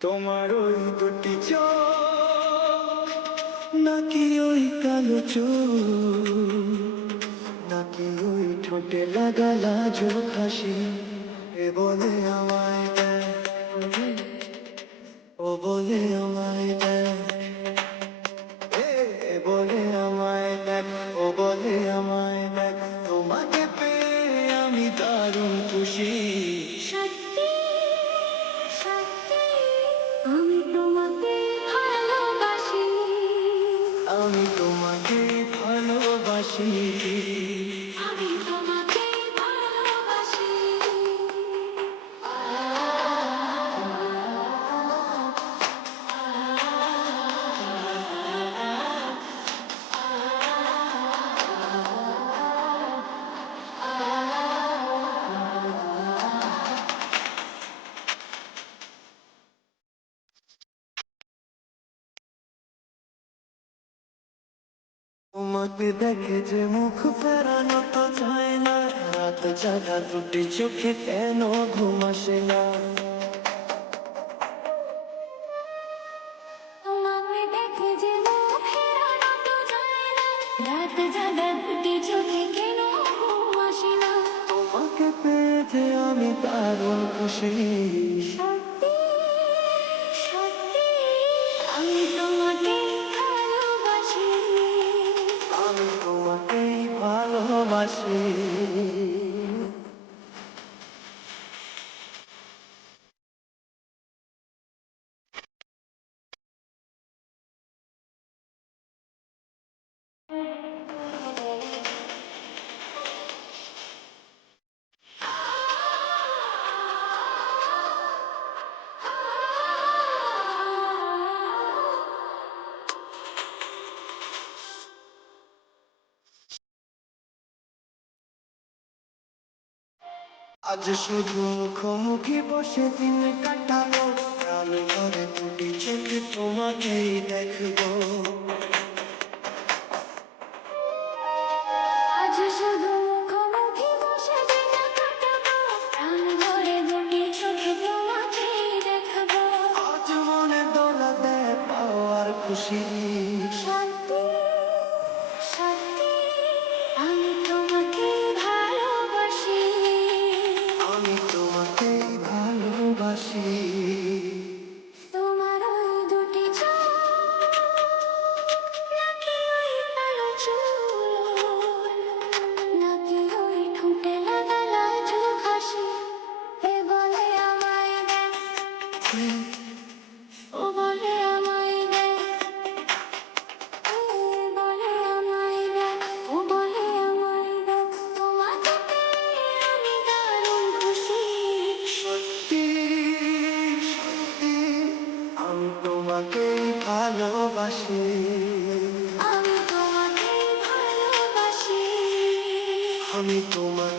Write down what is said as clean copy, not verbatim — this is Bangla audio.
তোমার ওই দুটি চোখ নাকি ওই কালো চোখ, নাকি ওই ঠোঁটে লাগা লাজুক হাসি, এ বলে আমায় দেয়, ও বলে আমায় দেয়, এ বলে আমায় দেয়, ও বলে আমায় দেয়, তোমাকে পেয়ে আমি দারুণ খুশি। সত্যি সত্যি আমি তোমাকে ভালোবাসি। আমি তোমাকে ভালোবাসি। আমি তোমাকে ভালোবাসি। তোমাকে দেখে যে মুখ ফেরানো তো যায় না, রাত জাগা দুটি চোখে কেন ঘুম আসে না। তোমাকে দেখে যে মুখ ফেরানো তো যায় না, রাত জাগা দুটি চোখে কেন ঘুম আসে না। তোমাকে পেয়ে যে আমি দারুণ খুশি। সত্যি সত্যি আমি তোমাকে ভালোবাসি। আমি তোমাকেই ভালোবাসি। আজ শুধু মুখোমুখি বসে দিন কাটাবো, আমি ঘরে দুটি চোখে তোমাকেই দেখবো। আজ শুধু মুখোমুখি বসে দিন কাটাবো, প্রাণ ভরে দুটি চোখে তোমাকেই দেখবো। আজ মনে দোলাতে পাওয়ার খুশি। সত্যি সত্যি আমি তোমাকে ভালোবাসি। আমি তোমাকেই ভালোবাসি। তোমার ওই দুটি চোখ নাকি ওই কালো চুল, নাকি ওই ঠোঁটে লাগা লাজুক হাসি, এ বলে আমায় দেয়, ও বলে আমায় দেয়, এ বলে আমায় দেয়, ও বলে আমায় দেয়, তোমাকে পেয়ে আমি দারুণ খুশি। সত্যি সত্যি আমি তোমাকেই ভালোবাসি। আমি তোমাকে ভালোবাসি। আমি তোমার